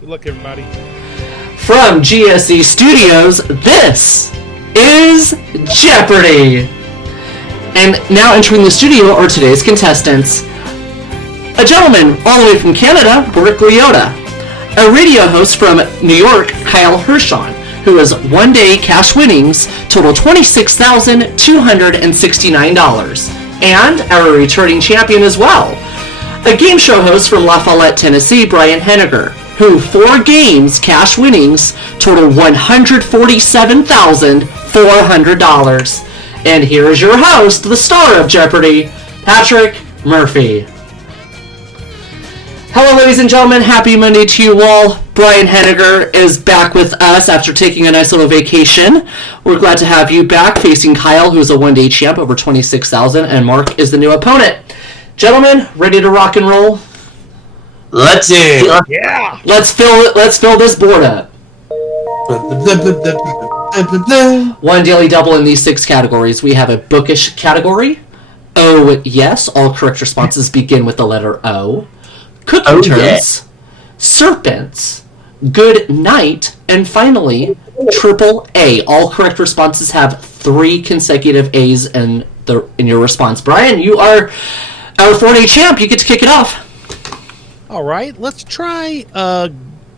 Good luck, everybody. From GSE Studios, this is Jeopardy! And now entering the studio are today's contestants. A gentleman all the way from Canada, Rick Liotta. A radio host from New York, Kyle Hershon, who has one-day cash winnings total $26,269. And our returning champion as well, a game show host from La Follette, Tennessee, Brian Henniger, who 4 games cash winnings total $147,400. And here is your host, the star of Jeopardy, Patrick Murphy. Hello, ladies and gentlemen. Happy Monday to you all. Brian Henniger is back with us after taking a nice little vacation. We're glad to have you back facing Kyle, who is a one-day champ over 26,000, and Mark is the new opponent. Gentlemen, ready to rock and roll? Let's see. Yeah. Let's fill this board up. One daily double in these 6 categories. We have a bookish category. Oh, yes. All correct responses begin with the letter O. Cooking terms. Yeah. Serpents. Good night. And finally, triple A. All correct responses have 3 consecutive A's in your response. Brian, you are our 4-day champ. You get to kick it off. All right. Let's try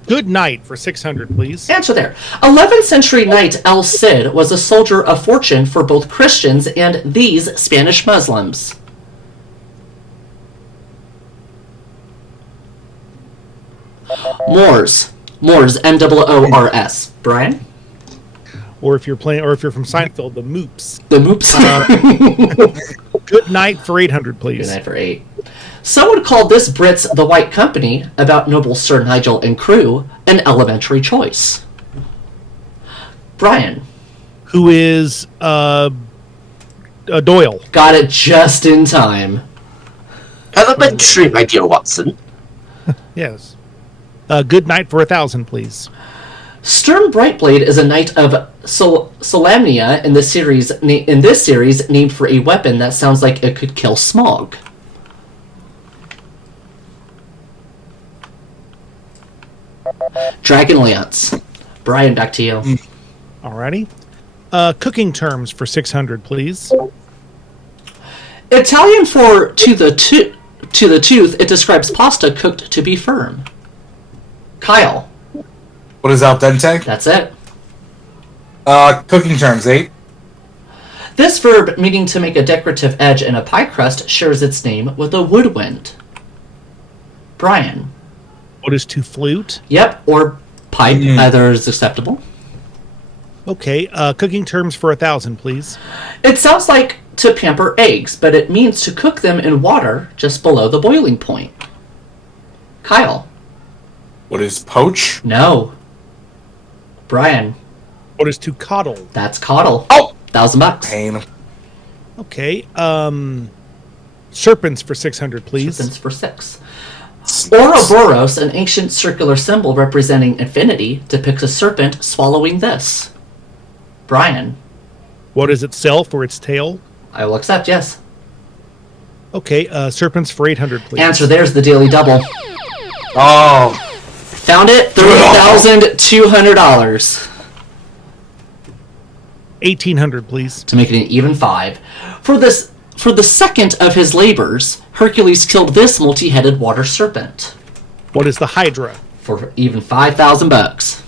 Good Night for 600, please. Answer there. 11th century knight El Cid was a soldier of fortune for both Christians and these Spanish Muslims. Moors. M-O-O-R-S. Brian? Or if you're from Seinfeld, the Moops. The Moops. Good Night for 800, please. Good night for 8. Someone called this Brits The White Company about noble Sir Nigel and crew an elementary choice. Brian. Who is Doyle. Got it just in time. Elementary, my dear Watson. Yes. Good Night for 1,000, please. Sturm Brightblade is a knight of Solamnia in this series named for a weapon that sounds like it could kill Smog. Dragonlance. Brian, back to you. Alrighty. Cooking terms for 600, please. Italian for to the tooth, it describes pasta cooked to be firm. Kyle. What is al dente? That's it. Cooking terms, 8. This verb, meaning to make a decorative edge in a pie crust, shares its name with a woodwind. Brian. What is to flute? Yep, or pipe, either is acceptable. Okay, cooking terms for 1,000, please. It sounds like to pamper eggs, but it means to cook them in water just below the boiling point. Kyle. What is poach? No. Brian. What is to coddle? That's coddle. Oh! $1,000. Pain. Okay, serpents for 600, please. Serpents for 6. Ouroboros, an ancient circular symbol representing infinity, depicts a serpent swallowing this. Brian. What is itself or its tail? I will accept, yes. Okay, serpents for 800, please. Answer there's the daily double. Oh. Found it, $3,200. 1,800, please. To make it an even 5. For the second of his labors, Hercules killed this multi-headed water serpent. What is the Hydra? For even $5,000.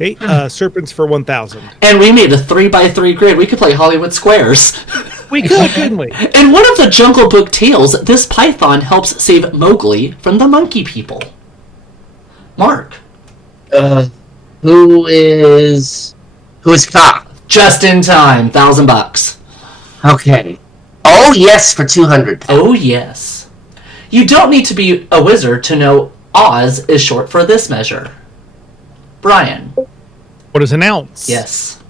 Okay, serpents for 1,000. And we made a 3x3 grid. We could play Hollywood Squares. We could, couldn't we? In one of the Jungle Book tales, this python helps save Mowgli from the monkey people. Mark. Who is Ka? Just in time, $1,000. Okay. Oh yes, for 200. Oh yes. You don't need to be a wizard to know Oz is short for this measure. Brian. What is an ounce? Yes.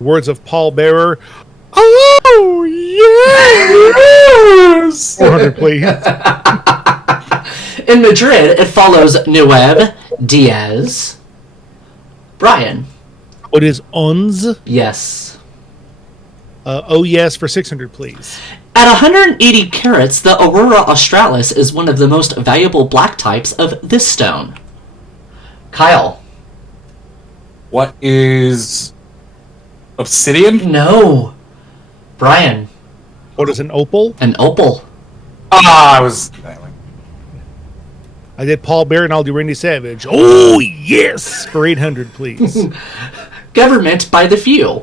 Words of Paul Bearer. Oh yes. 400, please. In Madrid, it follows Nueve, Diaz. Brian. What is ons? Yes. Oh yes for 600, please. At 180 carats, the Aurora Australis is one of the most valuable black types of this stone. Kyle. What is obsidian? No. Brian. What is an opal? An opal. Ah, I was. I did Paul Bear and I'll do Randy Savage. Oh, yes! For 800, please. Government by the few.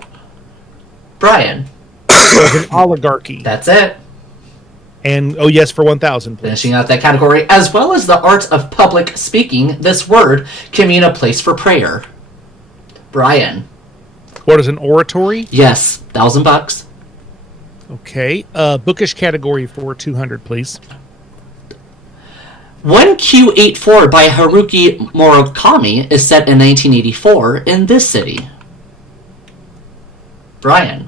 Brian. An oligarchy. That's it. And, oh, yes, for 1,000, please. Finishing out that category, as well as the art of public speaking, this word can mean a place for prayer. Brian. What is an oratory? Yes, $1,000. Okay. Bookish category for 200, please. 1Q84 by Haruki Murakami is set in 1984 in this city. Brian.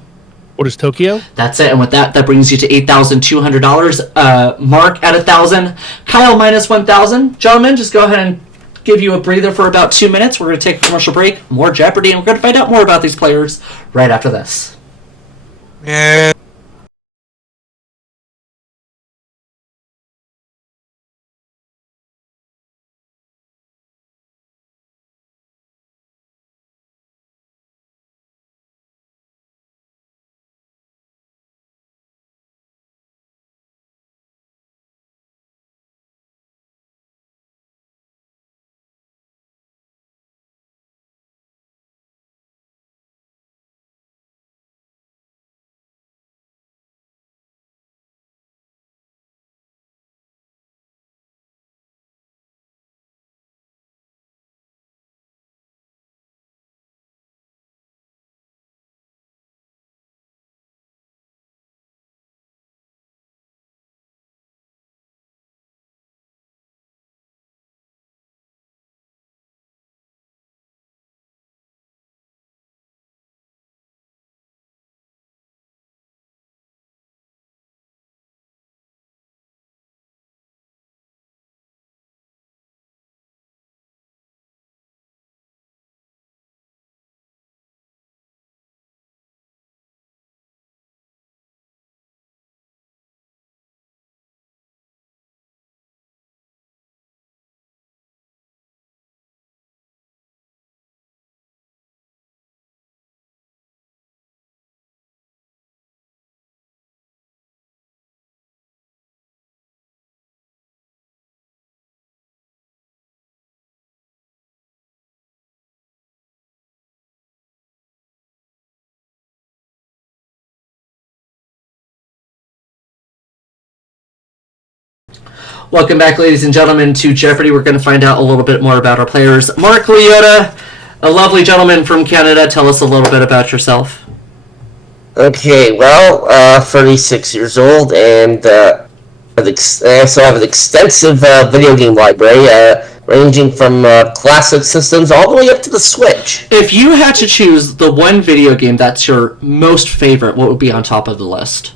What is Tokyo? That's it, and with that brings you to $8,200. Mark at 1,000. Kyle minus 1,000. Gentlemen, just go ahead and give you a breather for about 2 minutes. We're going to take a commercial break, more Jeopardy, and we're going to find out more about these players right after this. Yeah. Welcome back, ladies and gentlemen, to Jeopardy. We're going to find out a little bit more about our players. Mark Leota, a lovely gentleman from Canada. Tell us a little bit about yourself. Okay, well, 36 years old, and I also have an extensive video game library, ranging from classic systems all the way up to the Switch. If you had to choose the one video game that's your most favorite, what would be on top of the list?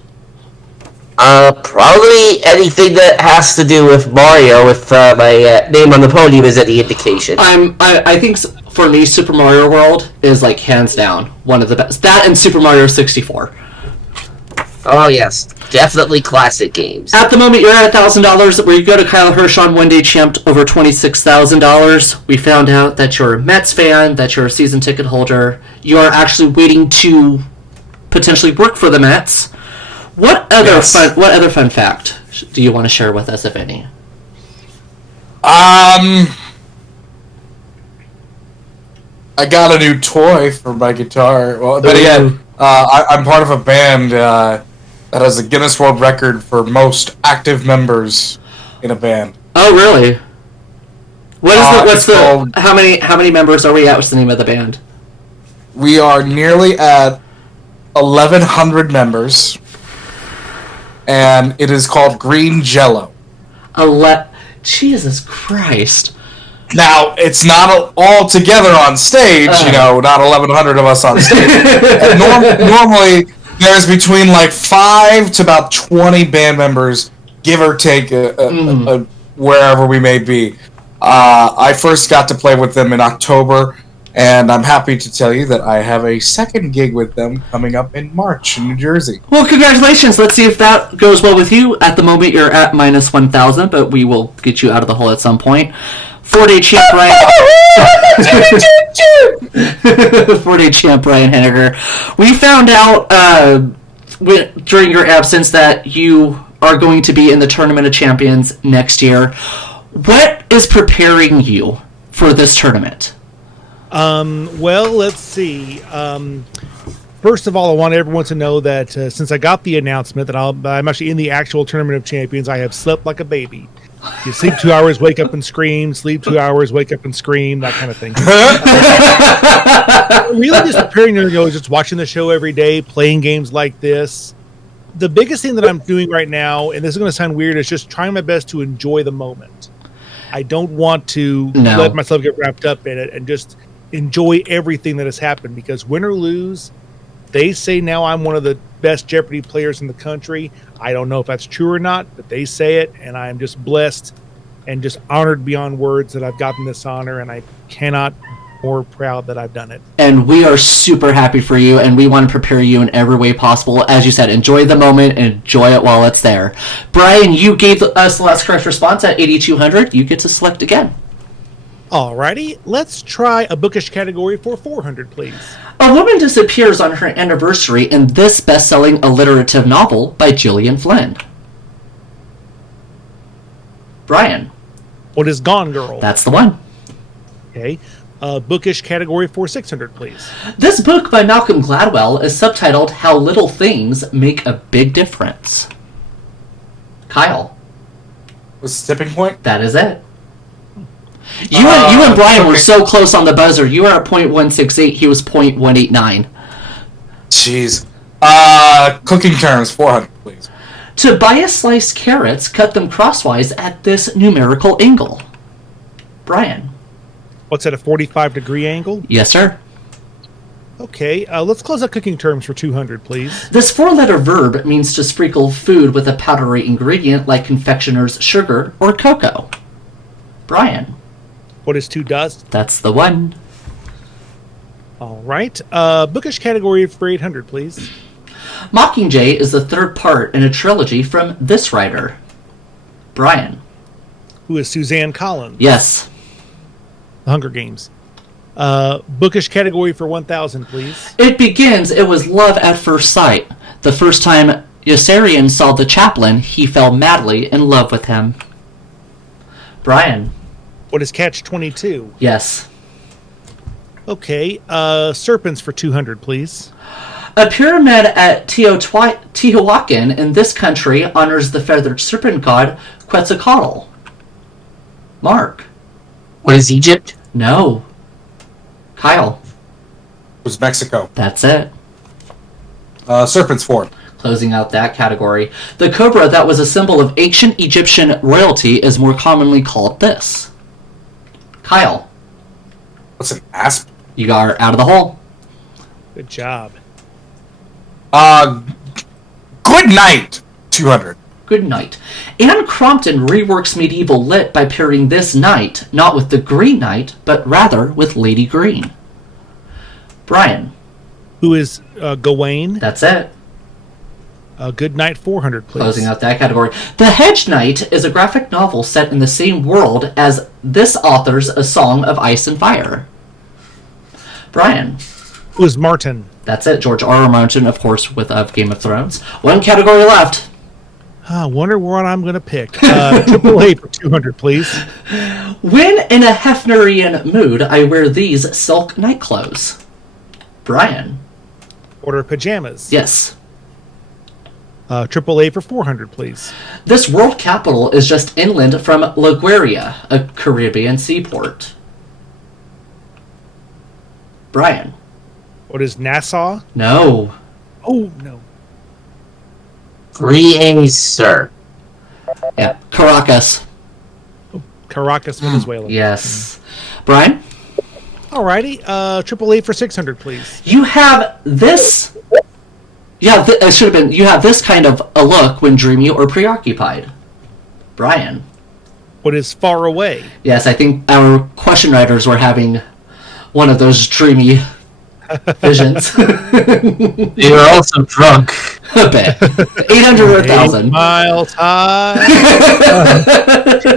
Probably anything that has to do with Mario, with my name on the podium is any indication. I think for me, Super Mario World is like hands down one of the best. That and Super Mario 64. Oh yes, definitely classic games. At the moment, you're at $1,000. Where you go to Kyle Hirschon, one day champed over $26,000. We found out that you're a Mets fan, that you're a season ticket holder. You are actually waiting to potentially work for the Mets. What other fun fact do you want to share with us, if any? I got a new toy for my guitar. Well, but again, I'm part of a band that has a Guinness World Record for most active members in a band. Oh, really? How many members are we at? What's the name of the band? We are nearly at 1,100 members. And it is called Green Jello. Jesus Christ. Now, it's not all together on stage, not 1,100 of us on stage. Normally, there's between like 5 to about 20 band members, give or take, wherever we may be. I first got to play with them in October, And I'm happy to tell you that I have a second gig with them coming up in March in New Jersey. Well, congratulations. Let's see if that goes well with you. At the moment, you're at minus 1,000, but we will get you out of the hole at some point. 4-day champ Brian. 4-day champ Brian Henniger. We found out during your absence that you are going to be in the Tournament of Champions next year. What is preparing you for this tournament? Well, let's see. First of all, I want everyone to know that since I got the announcement that I'm actually in the actual Tournament of Champions, I have slept like a baby. You sleep 2 hours, wake up and scream. Sleep 2 hours, wake up and scream. That kind of thing. Really, just preparing to go, just watching the show every day, playing games like this. The biggest thing that I'm doing right now, and this is going to sound weird, is just trying my best to enjoy the moment. I don't want to let myself get wrapped up in it and just enjoy everything that has happened, because win or lose, they say now I'm one of the best Jeopardy players in the country. I don't know if that's true or not, but they say it, and I am just blessed and just honored beyond words that I've gotten this honor, and I cannot be more proud that I've done it. And we are super happy for you, and we want to prepare you in every way possible. As you said, enjoy the moment and enjoy it while it's there. Brian, you gave us the last correct response at 8,200. You get to select again. Alrighty, let's try a bookish category for 400, please. A woman disappears on her anniversary in this best-selling alliterative novel by Gillian Flynn. Brian. What is Gone Girl? That's the one. Okay. Bookish category for 600, please. This book by Malcolm Gladwell is subtitled How Little Things Make a Big Difference. Kyle. What's the tipping point? That is it. You and Brian were so close on the buzzer. You were at .168. He was .189. Jeez. Cooking terms, 400, please. To bias sliced carrots, cut them crosswise at this numerical angle. Brian. What's at a 45-degree angle? Yes, sir. Okay, let's close out cooking terms for 200, please. This 4-letter verb means to sprinkle food with a powdery ingredient like confectioner's sugar or cocoa. Brian. What is to dust? That's the one. All right. Bookish category for 800, please. Mockingjay is the third part in a trilogy from this writer. Brian. Who is Suzanne Collins? Yes. The Hunger Games. Bookish category for 1,000, please. It begins, it was love at first sight. The first time Yossarian saw the chaplain, he fell madly in love with him. Brian. What is Catch-22? Yes. Okay. Serpents for 200, please. A pyramid at Teotihuacan in this country honors the feathered serpent god Quetzalcoatl. Mark. What is Egypt? No. Kyle. It was Mexico. That's it. Serpent's 4. Closing out that category. The cobra that was a symbol of ancient Egyptian royalty is more commonly called this. Kyle. What's an asp? You are out of the hole. Good job. Good night, 200. Good night. Anne Crompton reworks medieval lit by pairing this knight not with the Green Knight, but rather with Lady Green. Brian. Who is Gawain? That's it. Good night, 400, please. Closing out that category. The Hedge Knight is a graphic novel set in the same world as this author's A Song of Ice and Fire. Brian. Who is Martin? That's it. George R.R. Martin, of course, of Game of Thrones. One category left. I wonder what I'm going to pick. AAA for 200, please. When in a Hefnerian mood, I wear these silk nightclothes. Brian. Order of pajamas. Yes. AAA for 400, please. This world capital is just inland from La Guaira, a Caribbean seaport. Brian. What is Nassau? No. Oh, no. 3 A's, sir. Yeah, Caracas. Caracas, Venezuela. Yes. Brian? Alrighty. AAA for 600, please. You have this... Yeah, it should have been... You have this kind of a look when dreamy or preoccupied. Brian? What is far away? Yes, I think our question writers were having one of those dreamy visions. You were also drunk. A bit. 800 or 1,000. Miles high.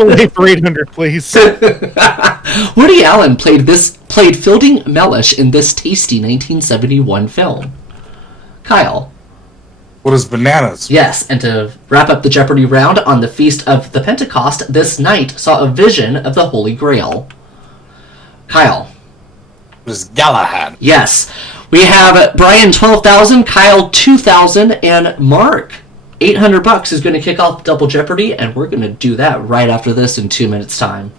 Wait for 800, please. Woody Allen played Fielding Mellish in this tasty 1971 film. Kyle. What is bananas? Yes, and to wrap up the Jeopardy round, on the Feast of the Pentecost, this knight saw a vision of the Holy Grail. Kyle. What is Galahad? Yes. We have Brian 12,000, Kyle 2,000, and Mark $800 is going to kick off Double Jeopardy, and we're going to do that right after this in 2 minutes' time.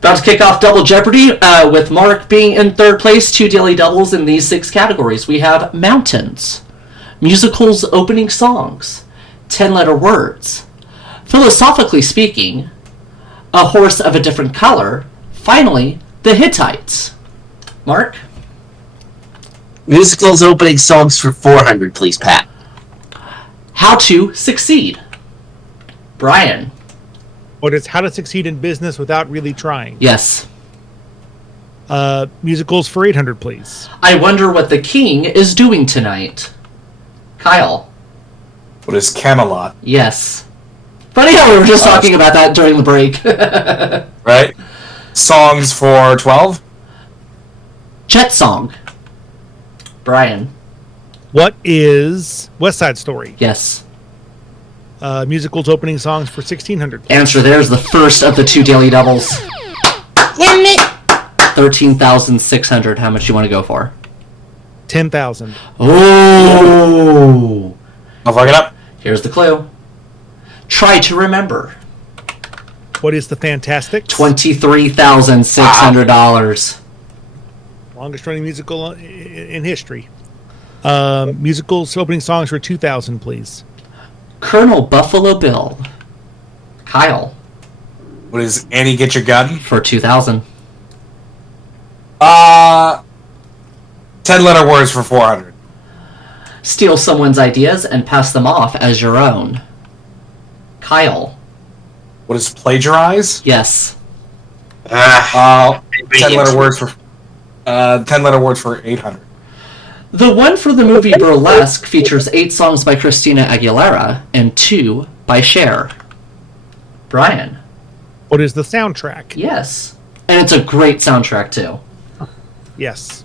About to kick off Double Jeopardy with Mark being in third place, 2 daily doubles in these 6 categories. We have mountains, musicals opening songs, 10-letter words, philosophically speaking, a horse of a different color, finally, the Hittites. Mark? Musicals opening songs for 400, please, Pat. How to succeed. Brian? What is How to Succeed in Business Without Really Trying? Yes. Musicals for 800, please. I wonder what the king is doing tonight. Kyle? What is Camelot? Yes. Funny how we were just talking about that during the break. Right? Songs for 12? Jet Song. Brian? What is West Side Story? Yes. Musicals opening songs for 1600, please. Answer there's the first of the 2 daily doubles. 13,600. How much you want to go for? 10,000. Oh! I'll fuck it up. Here's the clue. Try to remember. What is The Fantastics? $23,600. Longest running musical in history. Musicals opening songs for 2,000, please. Colonel Buffalo Bill. Kyle. What is Annie Get Your Gun? For 2,000. 10-letter words for 400. Steal someone's ideas and pass them off as your own. Kyle. What is plagiarize? Yes. 10-letter words for 10-letter words for 800. The one for the movie Burlesque features 8 songs by Christina Aguilera and 2 by Cher. Brian. What is the soundtrack? Yes. And it's a great soundtrack, too. Yes.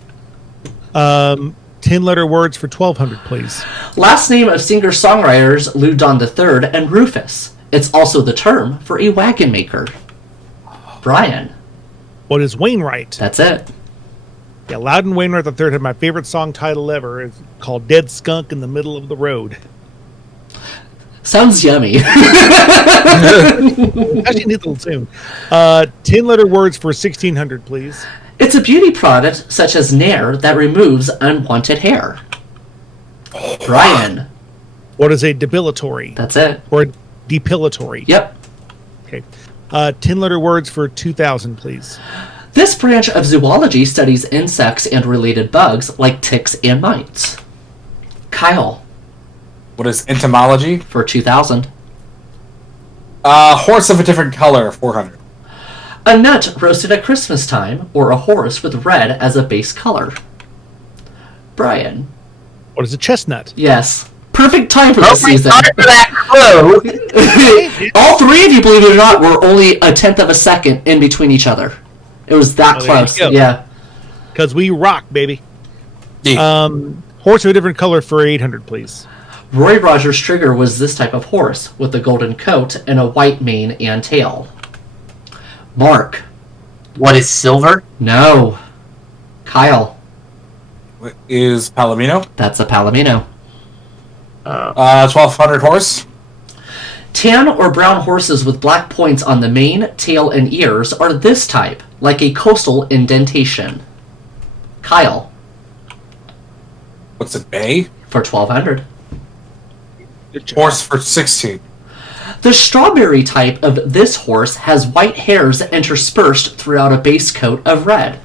10-letter words for 1,200, please. Last name of singer-songwriters Lou Don III and Rufus. It's also the term for a wagon maker. Brian. What is Wainwright? That's it. Yeah, Loudon Wainwright III had my favorite song title ever. It's called Dead Skunk in the Middle of the Road. Sounds yummy. Actually, neat little tune. 10-letter words for 1,600, please. It's a beauty product such as Nair that removes unwanted hair. Brian. What is a depilatory? That's it. Or depilatory? Yep. Okay. 10-letter words for 2,000, please. This branch of zoology studies insects and related bugs like ticks and mites. Kyle. What is entomology? For 2,000. Horse of a different color, 400. A nut roasted at Christmas time, or a horse with red as a base color. Brian. What is a chestnut? Yes. Perfect time for this season. Sorry for that clue. All three of you, believe it or not, were only a tenth of a second in between each other. It was that close. Yeah. Because we rock, baby. Yeah. Horse of a different color for 800, please. Roy Rogers' Trigger was this type of horse, with a golden coat and a white mane and tail. Mark. What is silver? No. Kyle. What is Palomino? That's a Palomino. 1,200 horse. Tan or brown horses with black points on the mane, tail, and ears are this type, like a coastal indentation. Kyle. What's a bay? For 1,200. Horse for 16. The strawberry type of this horse has white hairs interspersed throughout a base coat of red.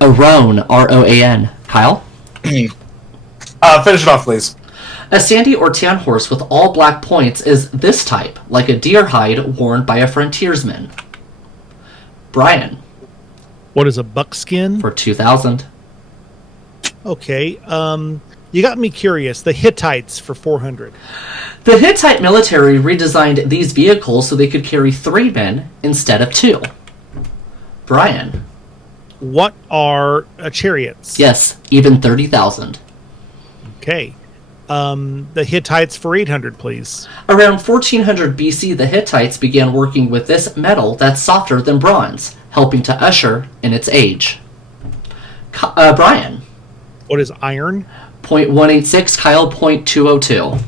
A roan, R-O-A-N. Kyle? Finish it off, please. A sandy or tan horse with all black points is this type, like a deer hide worn by a frontiersman. Brian. What is a buckskin? For 2,000. Okay. You got me curious. The Hittites for 400. The Hittite military redesigned these vehicles so they could carry 3 men instead of 2. Brian. What are chariots? Yes, even 30,000. Okay. The Hittites for 800, please. Around 1400 BC, the Hittites began working with this metal that's softer than bronze, helping to usher in its age. Brian. What is iron? 0.186, Kyle, 0.202.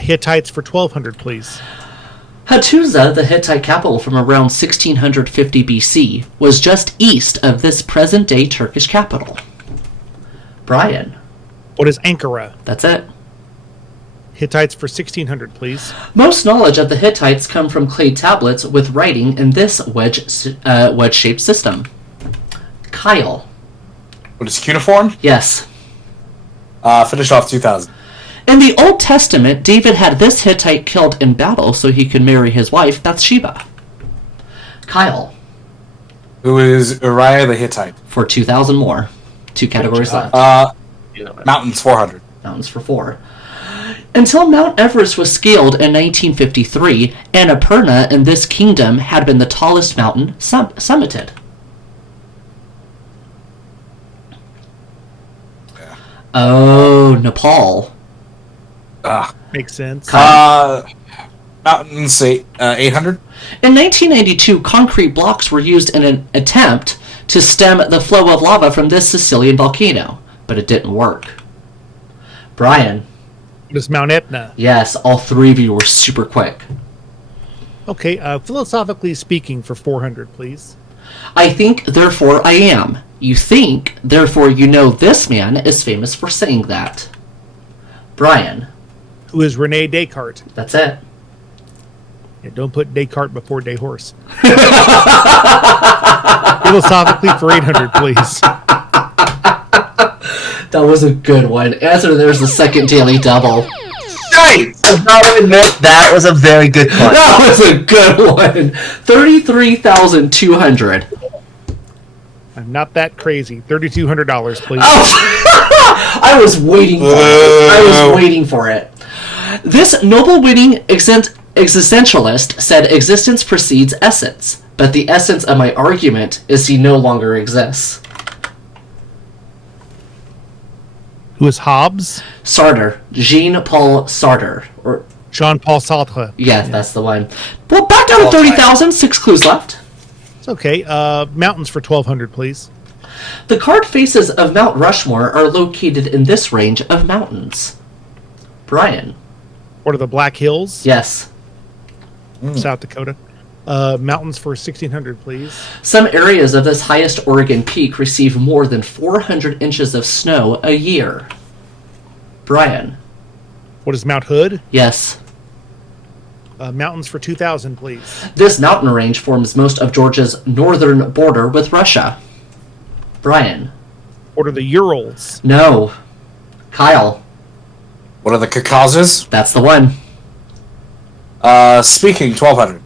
Hittites for 1,200, please. Hattusa, the Hittite capital from around 1650 BC, was just east of this present-day Turkish capital. Brian. What is Ankara? That's it. Hittites for 1,600, please. Most knowledge of the Hittites come from clay tablets with writing in this wedge-shaped system. Kyle. What is cuneiform? Yes. Finish off 2,000. In the Old Testament, David had this Hittite killed in battle so he could marry his wife, Bathsheba. Kyle. Who is Uriah the Hittite? For 2,000 more. 2 categories left. Mountains, 400. Mountains for 4. Until Mount Everest was scaled in 1953, Annapurna in this kingdom had been the tallest mountain summited. Oh, Nepal. Makes sense. Mountains, 800. In 1992, concrete blocks were used in an attempt to stem the flow of lava from this Sicilian volcano, but it didn't work. Brian. What is Mount Etna? Yes, all 3 of you were super quick. Okay, philosophically speaking for 400, please. I think, therefore I am. You think, therefore you know this man is famous for saying that. Brian. Who is Rene Descartes? That's it. Yeah, don't put Descartes before Dehorse. Philosophically for 800, please. That was a good one. Answer, there's the second daily double. Nice! I've got to admit, that was a very good one. That was a good one. 33,200. I'm not that crazy. $3,200, please. Oh. I was waiting for it. I was waiting for it. This noble-winning existentialist said existence precedes essence, but the essence of my argument is he no longer exists. Who is Hobbes? Sartre. Jean-Paul Sartre. Or Jean-Paul Sartre. yeah, that's the one. Well, back down to 30,000. 6 clues left. It's okay. Mountains for 1,200, please. The carved faces of Mount Rushmore are located in this range of mountains. Brian. What are the Black Hills? Yes. South Dakota. Mountains for 1,600, please. Some areas of this highest Oregon peak receive more than 400 inches of snow a year. Brian. What is Mount Hood? Yes. Mountains for 2,000, please. This mountain range forms most of Georgia's northern border with Russia. Brian. What are the Urals? No. Kyle. What are the Caucasus? That's the one. Speaking, 1,200.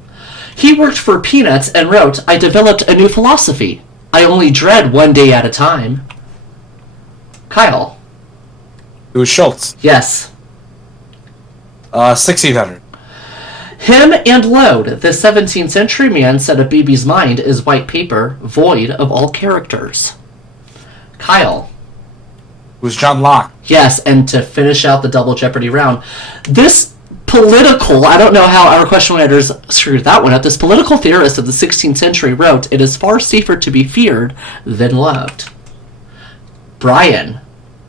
He worked for Peanuts and wrote, I developed a new philosophy. I only dread one day at a time. Kyle. It was Schultz. Yes. 1,600. Him and Lode, the 17th century man, said a baby's mind is white paper, void of all characters. Kyle. It was John Locke. Yes, and to finish out the double Jeopardy round, this political, I don't know how our question writers screwed that one up, this political theorist of the 16th century wrote, it is far safer to be feared than loved. Brian.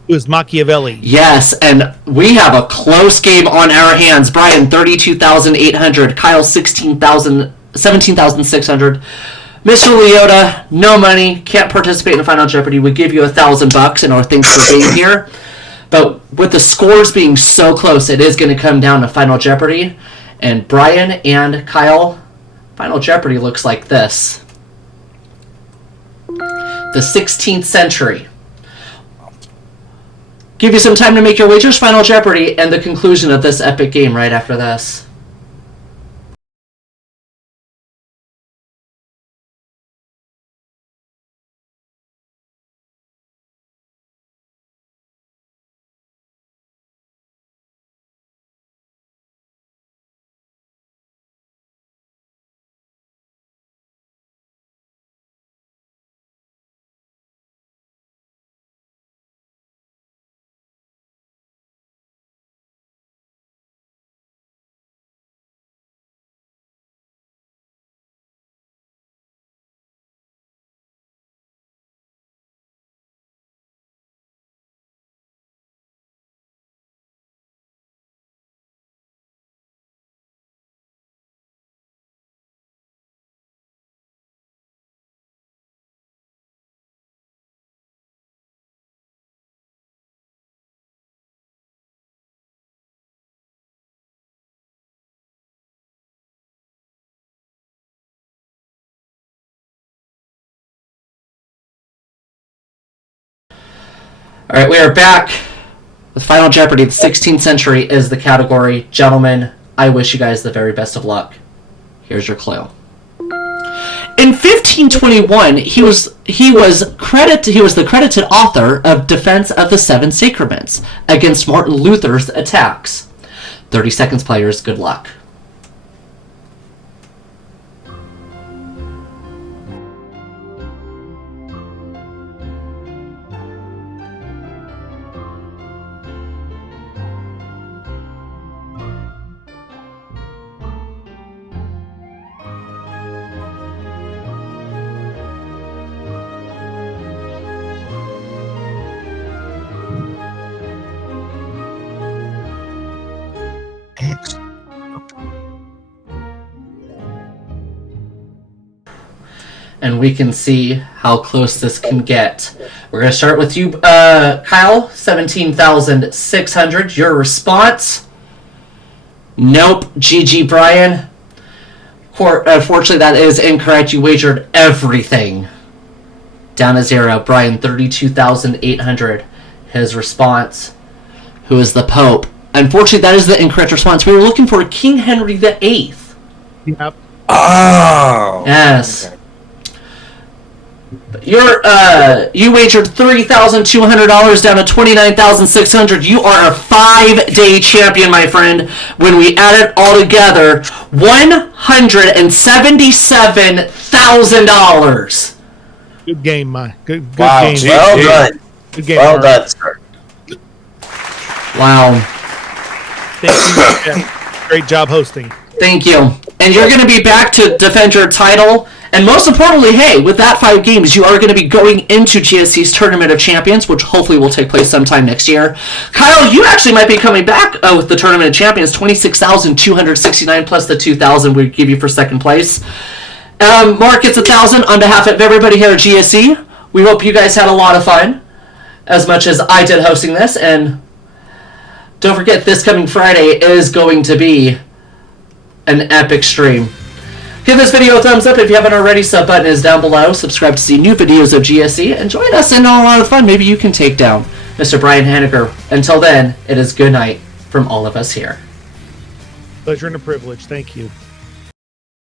It was Machiavelli. Yes, and we have a close game on our hands. Brian, 32,800. Kyle, 17,600. Mr. Leota, no money, can't participate in Final Jeopardy. We give you $1,000 and our thanks for being here. But with the scores being so close, it is going to come down to Final Jeopardy. And Brian and Kyle, Final Jeopardy looks like this. The 16th century. Give you some time to make your wagers. Final Jeopardy and the conclusion of this epic game right after this. All right, we are back with Final Jeopardy. The 16th century is the category. Gentlemen, I wish you guys the very best of luck. Here's your clue. In 1521, he was the credited author of Defense of the Seven Sacraments against Martin Luther's attacks. 30 seconds, players. Good luck. And we can see how close this can get. We're going to start with you, Kyle, 17,600. Your response? Nope. GG, Brian. Unfortunately, that is incorrect. You wagered everything. Down to zero. Brian, 32,800. His response. Who is the Pope? Unfortunately, that is the incorrect response. We were looking for King Henry VIII. Yep. Oh. Yes. Okay. You wagered $3,200 down to $29,600. You are a 5-day champion, my friend. When we add it all together, $177,000. Good game, Mike. Good wow, game. Geez. Well done. Good game. Well done, sir. Wow. Thank you. Great job hosting. Thank you. And you're going to be back to defend your title. And most importantly, hey, with that 5 games, you are going to be going into GSC's Tournament of Champions, which hopefully will take place sometime next year. Kyle, you actually might be coming back with the Tournament of Champions, 26,269 plus the 2,000 we give you for second place. Mark gets 1,000 on behalf of everybody here at GSC. We hope you guys had a lot of fun, as much as I did hosting this. And Don't forget, this coming Friday is going to be an epic stream. Give this video a thumbs up if you haven't already. Sub button is down below. Subscribe to see new videos of GSE and join us in a lot of fun. Maybe you can take down Mr. Brian Haneker. Until then, it is good night from all of us here. Pleasure and a privilege. Thank you.